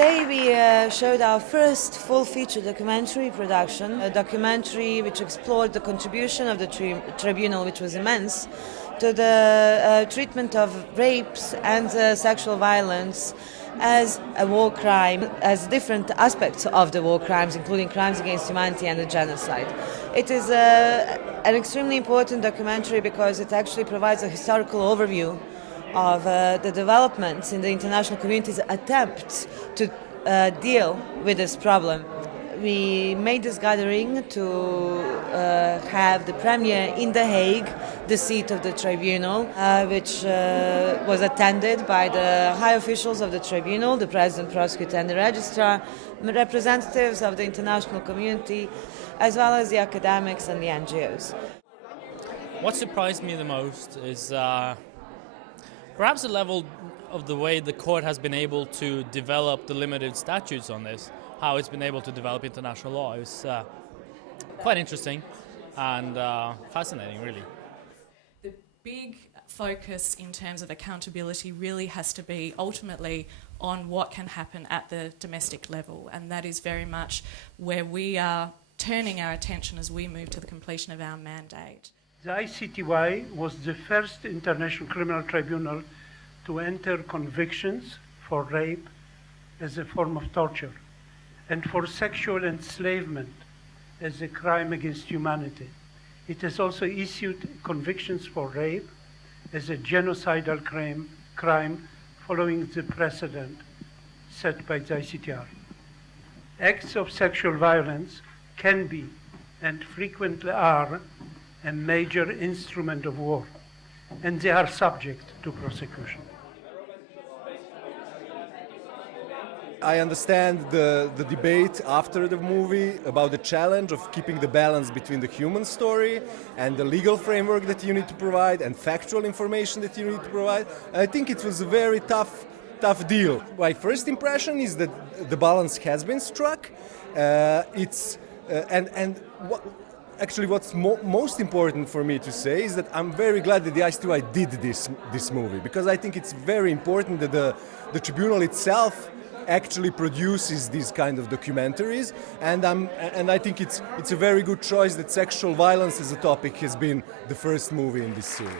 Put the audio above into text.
Today we showed our first full-feature documentary production, a documentary which explored the contribution of the Tribunal, which was immense, to the treatment of rapes and sexual violence as a war crime, as different aspects of the war crimes, including crimes against humanity and the genocide. It is an extremely important documentary because it actually provides a historical overview of the developments in the international community's attempts to deal with this problem. We made this gathering to have the premiere in The Hague, the seat of the Tribunal, which was attended by the high officials of the Tribunal, the President, Prosecutor and the Registrar, representatives of the international community, as well as the academics and the NGOs. What surprised me the most is perhaps the level of the way the court has been able to develop the limited statutes on this, how it's been able to develop international law. It's quite interesting and fascinating, really. The big focus in terms of accountability really has to be ultimately on what can happen at the domestic level, and that is very much where we are turning our attention as we move to the completion of our mandate. The ICTY was the first international criminal tribunal to enter convictions for rape as a form of torture and for sexual enslavement as a crime against humanity. It has also issued convictions for rape as a genocidal crime following the precedent set by the ICTR. Acts of sexual violence can be and frequently are a major instrument of war, and they are subject to prosecution. I understand the debate after the movie about the challenge of keeping the balance between the human story and the legal framework that you need to provide and factual information that you need to provide. I think it was a very tough deal. My first impression is that the balance has been struck. Actually, what's most important for me to say is that I'm very glad that the ICTY did this movie, because I think it's very important that the tribunal itself actually produces these kind of documentaries, and I think it's a very good choice that sexual violence as a topic has been the first movie in this series.